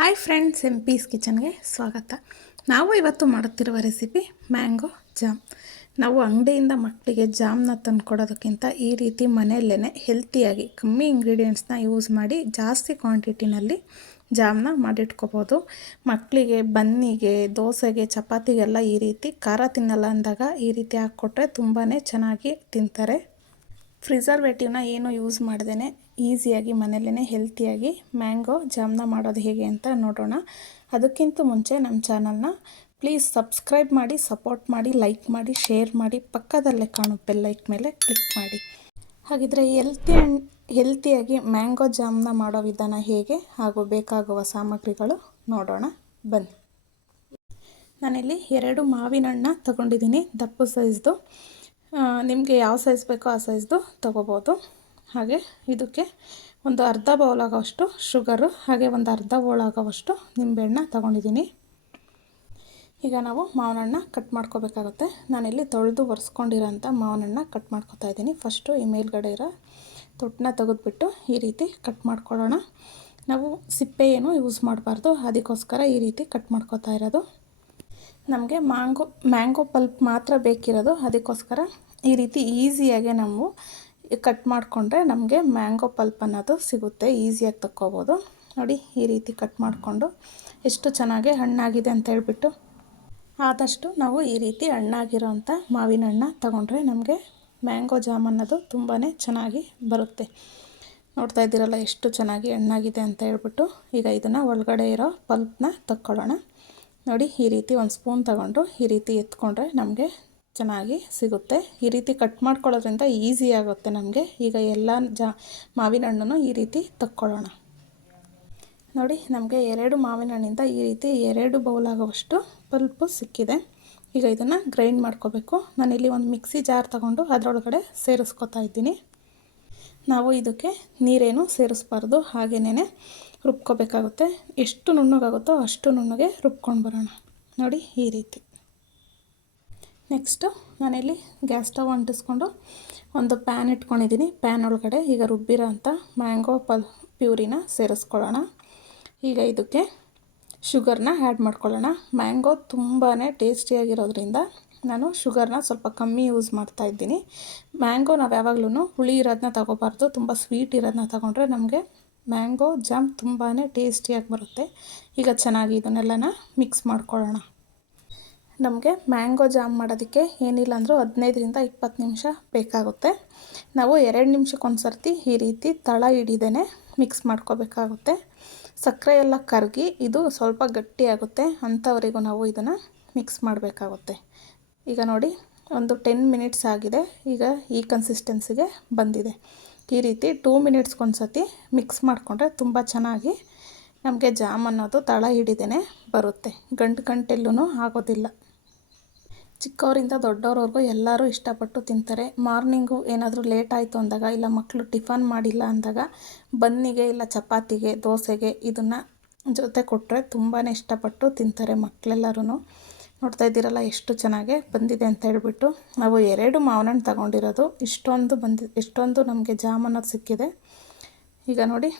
Hi friends M peace ಕಿಚನ್ಗೆ ಸ್ವಾಗತ. ನಾವು ಇವತ್ತು ಮಾಡುತ್ತಿರುವ ರೆಸಿಪಿ ಮ್ಯಾಂಗೋ ಜಾಮ್ ನಾವು ಅಂಗಡಿಯಿಂದ ಮಕ್ಕಳಿಗೆ ಜಾಮ್ನ ತಂದು ಕೊಡೋದಕ್ಕಿಂತ ಈ ರೀತಿ ಮನೆಯಲ್ಲೇ ಹೆಲ್ತಿಯಾಗಿ ಕಮ್ಮಿ ಇಂಗ್ರೀಡಿಯೆಂಟ್ಸ್ನ ಯೂಸ್ ಮಾಡಿ ಜಾಸ್ತಿ ಕ್ವಾಂಟಿಟಿನಲ್ಲಿ ಜಾಮ್ನ ಮಾಡಿಟ್ಕೋಬೋದು. ಮಕ್ಕಳಿಗೆ ಬನ್ನಿಗೆ, ದೋಸೆಗೆ, ಚಪಾತಿಗೆಲ್ಲ ಈ ರೀತಿ ಖಾರ ತಿನ್ನಲ್ಲ ಅಂದಾಗ ಈ ರೀತಿ ಹಾಕ್ಕೊಟ್ರೆ ತುಂಬಾ ಚೆನ್ನಾಗಿ ತಿಂತಾರೆ. ಪ್ರಿಸರ್ವೇಟಿವ್ನ ಏನು ಯೂಸ್ ಮಾಡ್ದೇ ಈಸಿಯಾಗಿ ಮನೆಯಲ್ಲೇ ಹೆಲ್ತಿಯಾಗಿ ಮ್ಯಾಂಗೋ ಜಾಮ್ನ ಮಾಡೋದು ಹೇಗೆ ಅಂತ ನೋಡೋಣ. ಅದಕ್ಕಿಂತ ಮುಂಚೆ ನಮ್ಮ ಚಾನಲ್ನ ಪ್ಲೀಸ್ ಸಬ್ಸ್ಕ್ರೈಬ್ ಮಾಡಿ, ಸಪೋರ್ಟ್ ಮಾಡಿ, ಲೈಕ್ ಮಾಡಿ, ಶೇರ್ ಮಾಡಿ, ಪಕ್ಕದಲ್ಲೇ ಕಾಣೋ ಬೆಲ್ಲೈಕ್ ಮೇಲೆ ಕ್ಲಿಕ್ ಮಾಡಿ. ಹಾಗಿದ್ರೆ ಹೆಲ್ತಿ ಹೆಲ್ತಿಯಾಗಿ ಮ್ಯಾಂಗೋ ಜಾಮ್ನ ಮಾಡೋ ವಿಧಾನ ಹೇಗೆ ಹಾಗೂ ಬೇಕಾಗುವ ಸಾಮಗ್ರಿಗಳು ನೋಡೋಣ. ಬನ್ನಿ. ನಾನಿಲ್ಲಿ ಎರಡು ಮಾವಿನ ಹಣ್ಣ ತಗೊಂಡಿದ್ದೀನಿ, ದಪ್ಪು ಸೈಜ್ದು. ನಿಮಗೆ ಯಾವ ಸೈಜ್ ಬೇಕೋ ಆ ಸೈಜ್ದು ತೊಗೋಬೋದು. ಹಾಗೆ ಇದಕ್ಕೆ ಒಂದು ಅರ್ಧ ಬೌಲ್ ಆಗೋವಷ್ಟು ಶುಗರು ಹಾಗೆ ಒಂದು ಅರ್ಧ ಬೌಲ್ ಆಗೋವಷ್ಟು ನಿಂಬೆಹಣ್ಣ ತೊಗೊಂಡಿದ್ದೀನಿ. ಈಗ ನಾವು ಮಾವಿನ ಹಣ್ಣ ಕಟ್ ಮಾಡ್ಕೋಬೇಕಾಗುತ್ತೆ. ನಾನಿಲ್ಲಿ ತೊಳೆದು ಒರೆಸ್ಕೊಂಡಿರೋಂಥ ಮಾವಿನ ಹಣ್ಣ ಕಟ್ ಮಾಡ್ಕೊತಾ ಇದ್ದೀನಿ. ಫಸ್ಟು ಈ ಮೇಲ್ಗಡೆ ಇರೋ ತೊಟ್ಟನ್ನ ತೆಗೆದುಬಿಟ್ಟು ಈ ರೀತಿ ಕಟ್ ಮಾಡ್ಕೊಳ್ಳೋಣ. ನಾವು ಸಿಪ್ಪೆ ಏನು ಯೂಸ್ ಮಾಡಬಾರ್ದು. ಅದಕ್ಕೋಸ್ಕರ ಈ ರೀತಿ ಕಟ್ ಮಾಡ್ಕೊತಾ ಇರೋದು. ನಮಗೆ ಮ್ಯಾಂಗೋ ಮ್ಯಾಂಗೋ ಪಲ್ಪ್ ಮಾತ್ರ ಬೇಕಿರೋದು. ಅದಕ್ಕೋಸ್ಕರ ಈ ರೀತಿ ಈಸಿಯಾಗೆ ನಾವು ಕಟ್ ಮಾಡಿಕೊಂಡ್ರೆ ನಮಗೆ ಮ್ಯಾಂಗೋ ಪಲ್ಪ್ ಅನ್ನೋದು ಸಿಗುತ್ತೆ. ಈಸಿಯಾಗಿ ತಕ್ಕೋಬೋದು. ನೋಡಿ, ಈ ರೀತಿ ಕಟ್ ಮಾಡಿಕೊಂಡು ಎಷ್ಟು ಚೆನ್ನಾಗಿ ಹಣ್ಣಾಗಿದೆ ಅಂತ ಹೇಳ್ಬಿಟ್ಟು. ಆದಷ್ಟು ನಾವು ಈ ರೀತಿ ಹಣ್ಣಾಗಿರೋಂಥ ಮಾವಿನ ಹಣ್ಣ ತಗೊಂಡ್ರೆ ನಮಗೆ ಮ್ಯಾಂಗೋ ಜಾಮ್ ಅನ್ನೋದು ತುಂಬಾ ಚೆನ್ನಾಗಿ ಬರುತ್ತೆ. ನೋಡ್ತಾ ಇದ್ದೀರಲ್ಲ, ಎಷ್ಟು ಚೆನ್ನಾಗಿ ಹಣ್ಣಾಗಿದೆ ಅಂತ ಹೇಳ್ಬಿಟ್ಟು. ಈಗ ಇದನ್ನು ಒಳಗಡೆ ಇರೋ ಪಲ್ಪ್ನ ತಕ್ಕೊಳ್ಳೋಣ. ನೋಡಿ ಈ ರೀತಿ ಒಂದು ಸ್ಪೂನ್ ತಗೊಂಡು ಈ ರೀತಿ ಎತ್ಕೊಂಡ್ರೆ ನಮಗೆ ಚೆನ್ನಾಗಿ ಸಿಗುತ್ತೆ. ಈ ರೀತಿ ಕಟ್ ಮಾಡ್ಕೊಳ್ಳೋದ್ರಿಂದ ಈಸಿ ಆಗುತ್ತೆ ನಮಗೆ. ಈಗ ಎಲ್ಲ ಜಾ ಮಾವಿನ ಹಣ್ಣನ್ನು ಈ ರೀತಿ ತಕ್ಕೊಳ್ಳೋಣ. ನೋಡಿ ನಮಗೆ ಎರಡು ಮಾವಿನ ಹಣ್ಣಿಂದ ಈ ರೀತಿ ಎರಡು ಬೌಲ್ ಆಗುವಷ್ಟು ಪಲ್ಪು ಸಿಕ್ಕಿದೆ. ಈಗ ಇದನ್ನು ಗ್ರೈಂಡ್ ಮಾಡ್ಕೋಬೇಕು. ನಾನಿಲ್ಲಿ ಒಂದು ಮಿಕ್ಸಿ ಜಾರ್ ತಗೊಂಡು ಅದರೊಳಗಡೆ ಸೇರಿಸ್ಕೊತಾ ಇದ್ದೀನಿ. ನಾವು ಇದಕ್ಕೆ ನೀರೇನು ಸೇರಿಸ್ಬಾರ್ದು. ಹಾಗೆಯೇ ರುಬ್ಕೋಬೇಕಾಗುತ್ತೆ. ಎಷ್ಟು ನುಣ್ಣಗಾಗುತ್ತೋ ಅಷ್ಟು ನುಣ್ಣಗೆ ರುಬ್ಕೊಂಡು ಬರೋಣ. ನೋಡಿ ಈ ರೀತಿ. ನೆಕ್ಸ್ಟು ನಾನಿಲ್ಲಿ ಗ್ಯಾಸ್ ಸ್ಟವ್ ಅಂಟಿಸ್ಕೊಂಡು ಒಂದು ಪ್ಯಾನ್ ಇಟ್ಕೊಂಡಿದ್ದೀನಿ. ಪ್ಯಾನ್ ಒಳಗಡೆ ಈಗ ರುಬ್ಬಿರೋ ಅಂಥ ಮ್ಯಾಂಗೋ ಪಲ್ ಪ್ಯೂರಿನ ಸೇರಿಸ್ಕೊಳ್ಳೋಣ. ಈಗ ಇದಕ್ಕೆ ಶುಗರ್ನ ಆ್ಯಡ್ ಮಾಡ್ಕೊಳ್ಳೋಣ. ಮ್ಯಾಂಗೋ ತುಂಬಾ ಟೇಸ್ಟಿಯಾಗಿರೋದ್ರಿಂದ ನಾನು ಶುಗರ್ನ ಸ್ವಲ್ಪ ಕಮ್ಮಿ ಯೂಸ್ ಮಾಡ್ತಾ ಇದ್ದೀನಿ. ಮ್ಯಾಂಗೋ ನಾವು ಯಾವಾಗಲೂ ಹುಳಿ ಇರೋದನ್ನ ತಗೋಬಾರ್ದು. ತುಂಬ ಸ್ವೀಟ್ ಇರೋದನ್ನ ತಗೊಂಡ್ರೆ ನಮಗೆ ಮ್ಯಾಂಗೋ, ಜಾಮ್ ತುಂಬಾ ಟೇಸ್ಟಿಯಾಗಿ ಬರುತ್ತೆ. ಈಗ ಚೆನ್ನಾಗಿ ಇದನ್ನೆಲ್ಲನ ಮಿಕ್ಸ್ ಮಾಡ್ಕೊಳ್ಳೋಣ. ನಮಗೆ ಮ್ಯಾಂಗೋ, ಜಾಮ್ ಮಾಡೋದಕ್ಕೆ ಏನಿಲ್ಲ ಅಂದರೂ ಹದಿನೈದರಿಂದ ಇಪ್ಪತ್ತು ನಿಮಿಷ ಬೇಕಾಗುತ್ತೆ. ನಾವು ಎರಡು ನಿಮಿಷಕ್ಕೊಂದು ಸರ್ತಿ ಈ ರೀತಿ ತಳ ಹಿಡಿದೇ ಮಿಕ್ಸ್ ಮಾಡ್ಕೋಬೇಕಾಗುತ್ತೆ. ಸಕ್ಕರೆ ಎಲ್ಲ ಕರಗಿ ಇದು ಸ್ವಲ್ಪ ಗಟ್ಟಿಯಾಗುತ್ತೆ ಅಂಥವರಿಗೂ ನಾವು ಇದನ್ನು ಮಿಕ್ಸ್ ಮಾಡಬೇಕಾಗುತ್ತೆ. ಈಗ ನೋಡಿ, ಒಂದು ಟೆನ್ ಮಿನಿಟ್ಸ್ ಆಗಿದೆ. ಈಗ ಈ ಕನ್ಸಿಸ್ಟೆನ್ಸಿಗೆ ಬಂದಿದೆ. ಈ ರೀತಿ ಟೂ ಮಿನಿಟ್ಸ್ಗೊಂದು ಸತಿ ಮಿಕ್ಸ್ ಮಾಡಿಕೊಂಡ್ರೆ ತುಂಬ ಚೆನ್ನಾಗಿ ನಮಗೆ ಜಾಮ್ ಅನ್ನೋದು ತಳ ಹಿಡಿದೇ ಬರುತ್ತೆ. ಗಂಟು ಗಂಟೆಲ್ಲೂ ಆಗೋದಿಲ್ಲ. ಚಿಕ್ಕವರಿಂದ ದೊಡ್ಡವ್ರವ್ರಿಗೂ ಎಲ್ಲರೂ ಇಷ್ಟಪಟ್ಟು ತಿಂತಾರೆ. ಮಾರ್ನಿಂಗು ಏನಾದರೂ ಲೇಟ್ ಆಯಿತು ಅಂದಾಗ ಇಲ್ಲ ಮಕ್ಕಳು ಟಿಫನ್ ಮಾಡಿಲ್ಲ ಅಂದಾಗ ಬನ್ನಿಗೆ ಇಲ್ಲ ಚಪಾತಿಗೆ, ದೋಸೆಗೆ ಇದನ್ನು ಜೊತೆ ಕೊಟ್ಟರೆ ತುಂಬಾ ಇಷ್ಟಪಟ್ಟು ತಿಂತಾರೆ ಮಕ್ಕಳೆಲ್ಲರೂ ನೋಡ್ತಾ ಇದ್ದೀರಲ್ಲ ಎಷ್ಟು ಚೆನ್ನಾಗೆ ಬಂದಿದೆ ಅಂತ ಹೇಳ್ಬಿಟ್ಟು. ನಾವು ಎರಡು ಮಾವಿನ ಹಣ್ಣು ತಗೊಂಡಿರೋದು. ಇಷ್ಟೊಂದು ಬಂದಿ, ಇಷ್ಟೊಂದು ನಮಗೆ ಜಾಮ್ ಅನ್ನೋದು ಸಿಕ್ಕಿದೆ. ಈಗ ನೋಡಿ,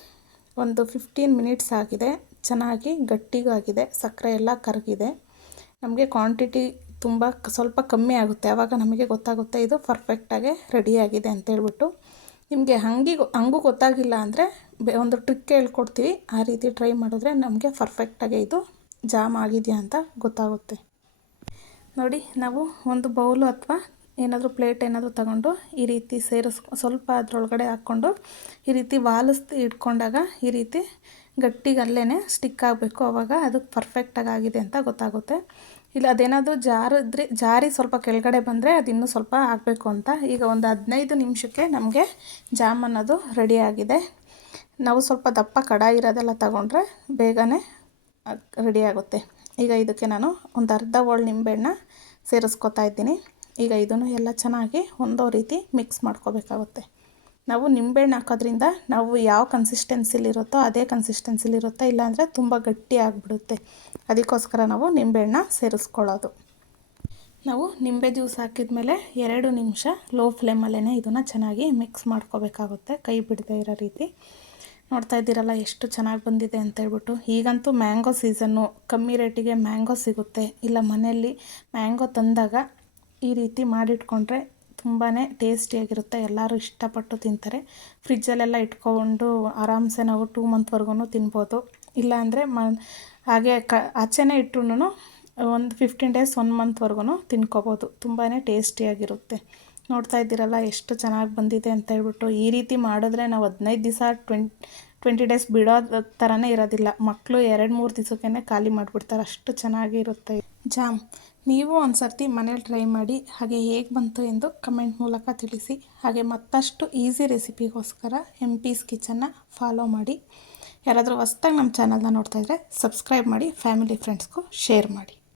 ಒಂದು ಫಿಫ್ಟೀನ್ ಮಿನಿಟ್ಸ್ ಆಗಿದೆ. ಚೆನ್ನಾಗಿ ಗಟ್ಟಿಗಾಗಿದೆ ಸಕ್ಕರೆ ಎಲ್ಲ ಕರಗಿದೆ. ನಮಗೆ ಕ್ವಾಂಟಿಟಿ ತುಂಬ ಸ್ವಲ್ಪ ಕಮ್ಮಿ ಆಗುತ್ತೆ. ಆವಾಗ ನಮಗೆ ಗೊತ್ತಾಗುತ್ತೆ ಇದು ಪರ್ಫೆಕ್ಟಾಗಿ ರೆಡಿಯಾಗಿದೆ ಅಂತ ಹೇಳ್ಬಿಟ್ಟು. ನಿಮಗೆ ಹಂಗಿ ಹಂಗೂ ಗೊತ್ತಾಗಿಲ್ಲ ಅಂದರೆ ಒಂದು ಟ್ರಿಕ್ ಹೇಳ್ಕೊಡ್ತೀವಿ. ಆ ರೀತಿ ಟ್ರೈ ಮಾಡಿದ್ರೆ ನಮಗೆ ಪರ್ಫೆಕ್ಟಾಗಿ ಇದು ಜಾಮ್ ಆಗಿದೆಯಾ ಅಂತ ಗೊತ್ತಾಗುತ್ತೆ. ನೋಡಿ, ನಾವು ಒಂದು ಬೌಲು ಅಥವಾ ಏನಾದರೂ ಪ್ಲೇಟ್ ಏನಾದರೂ ತಗೊಂಡು ಈ ರೀತಿ ಸೇರಿಸ್, ಸ್ವಲ್ಪ ಅದರೊಳಗಡೆ ಹಾಕ್ಕೊಂಡು ಈ ರೀತಿ ವಾಲಿಸ್ದು ಇಟ್ಕೊಂಡಾಗ ಈ ರೀತಿ ಗಟ್ಟಿಗೆ ಅಲ್ಲೇ ಸ್ಟಿಕ್ ಆಗಬೇಕು. ಆವಾಗ ಅದು ಪರ್ಫೆಕ್ಟಾಗಿ ಆಗಿದೆ ಅಂತ ಗೊತ್ತಾಗುತ್ತೆ. ಇಲ್ಲ, ಅದೇನಾದರೂ ಜಾರಿದ್ರೆ, ಜಾರಿ ಸ್ವಲ್ಪ ಕೆಳಗಡೆ ಬಂದರೆ ಅದು ಇನ್ನೂ ಸ್ವಲ್ಪ ಆಗಬೇಕು ಅಂತ. ಈಗ ಒಂದು ಹದಿನೈದು ನಿಮಿಷಕ್ಕೆ ನಮಗೆ ಜಾಮ್ ಅನ್ನೋದು ರೆಡಿ ಆಗಿದೆ. ನಾವು ಸ್ವಲ್ಪ ದಪ್ಪ ಕಡಾಯಿ ಇರೋದೆಲ್ಲ ತಗೊಂಡ್ರೆ ಬೇಗನೆ ರೆಡಿ ಆಗುತ್ತೆ. ಈಗ ಇದಕ್ಕೆ ನಾನು ಒಂದು ಅರ್ಧ ಓಳ್ ನಿಂಬೆಹಣ್ಣ ಸೇರಿಸ್ಕೊತಾ ಇದ್ದೀನಿ. ಈಗ ಇದನ್ನು ಎಲ್ಲ ಚೆನ್ನಾಗಿ ಒಂದೋ ರೀತಿ ಮಿಕ್ಸ್ ಮಾಡ್ಕೋಬೇಕಾಗುತ್ತೆ. ನಾವು ನಿಂಬೆಹಣ್ಣು ಹಾಕೋದ್ರಿಂದ ನಾವು ಯಾವ ಕನ್ಸಿಸ್ಟೆನ್ಸಿಲಿರುತ್ತೋ ಅದೇ ಕನ್ಸಿಸ್ಟೆನ್ಸಿಲಿರುತ್ತೋ ಇಲ್ಲಾಂದರೆ ತುಂಬ ಗಟ್ಟಿ ಆಗಿಬಿಡುತ್ತೆ. ಅದಕ್ಕೋಸ್ಕರ ನಾವು ನಿಂಬೆಹಣ್ಣ ಸೇರಿಸ್ಕೊಳ್ಳೋದು. ನಾವು ನಿಂಬೆ ಜ್ಯೂಸ್ ಹಾಕಿದ ಮೇಲೆ ಎರಡು ನಿಮಿಷ ಲೋ ಫ್ಲೇಮಲ್ಲೇ ಇದನ್ನು ಚೆನ್ನಾಗಿ ಮಿಕ್ಸ್ ಮಾಡ್ಕೋಬೇಕಾಗುತ್ತೆ ಕೈ ಬಿಡದೆ ಇರೋ ರೀತಿ. ನೋಡ್ತಾ ಇದ್ದೀರಲ್ಲ, ಎಷ್ಟು ಚೆನ್ನಾಗಿ ಬಂದಿದೆ ಅಂತ ಹೇಳ್ಬಿಟ್ಟು. ಈಗಂತೂ ಮ್ಯಾಂಗೋ ಸೀಸನ್ನು, ಕಮ್ಮಿ ರೇಟಿಗೆ ಮ್ಯಾಂಗೋ ಸಿಗುತ್ತೆ. ಇಲ್ಲ, ಮನೆಯಲ್ಲಿ ಮ್ಯಾಂಗೋ ತಂದಾಗ ಈ ರೀತಿ ಮಾಡಿಟ್ಕೊಂಡ್ರೆ ತುಂಬಾ ಟೇಸ್ಟಿಯಾಗಿರುತ್ತೆ. ಎಲ್ಲರೂ ಇಷ್ಟಪಟ್ಟು ತಿಂತಾರೆ. ಫ್ರಿಜ್ಜಲ್ಲೆಲ್ಲ ಇಟ್ಕೊಂಡು ಆರಾಮ್ಸೆ ನಾವು ಟೂ ಮಂತ್ವರೆಗೂ ತಿನ್ಬೋದು. ಇಲ್ಲಾಂದರೆ ಮ, ಹಾಗೆ ಕ, ಆಚೆನೇ ಇಟ್ರು ಒಂದು ಫಿಫ್ಟೀನ್ ಡೇಸ್ ಒನ್ ಮಂತ್ವರೆಗೂ ತಿನ್ಕೋಬೋದು. ತುಂಬಾ ಟೇಸ್ಟಿಯಾಗಿರುತ್ತೆ. ನೋಡ್ತಾ ಇದ್ದೀರಲ್ಲ, ಎಷ್ಟು ಚೆನ್ನಾಗಿ ಬಂದಿದೆ ಅಂತ ಹೇಳ್ಬಿಟ್ಟು, ಈ ರೀತಿ ಮಾಡಿದ್ರೆ ನಾವು ಹದಿನೈದು ದಿವಸ ಟ್ವೆಂಟ್ ಟ್ವೆಂಟಿ ಡೇಸ್ ಬಿಡೋ ಥರನೇ ಇರೋದಿಲ್ಲ. ಮಕ್ಕಳು ಎರಡು ಮೂರು ದಿವಸಕ್ಕೇ ಖಾಲಿ ಮಾಡಿಬಿಡ್ತಾರೆ. ಅಷ್ಟು ಚೆನ್ನಾಗಿರುತ್ತೆ ಜಾಮ್, ನೀವು ಒಂದು ಸರ್ತಿ ಮನೇಲಿ ಟ್ರೈ ಮಾಡಿ, ಹಾಗೆ ಹೇಗೆ ಬಂತು ಎಂದು ಕಮೆಂಟ್ ಮೂಲಕ ತಿಳಿಸಿ. ಹಾಗೆ ಮತ್ತಷ್ಟು ಈಸಿ ರೆಸಿಪಿಗೋಸ್ಕರ ಎಂ ಪೀಸ್ ಕಿಚನ್ನ ಫಾಲೋ ಮಾಡಿ. ಯಾರಾದರೂ ಹೊಸ್ದಾಗಿ ನಮ್ಮ ಚಾನಲ್ನ ಇದ್ದರೆ ಸಬ್ಸ್ಕ್ರೈಬ್ ಮಾಡಿ, ಫ್ಯಾಮಿಲಿ ಫ್ರೆಂಡ್ಸ್ಗೂ ಶೇರ್ ಮಾಡಿ.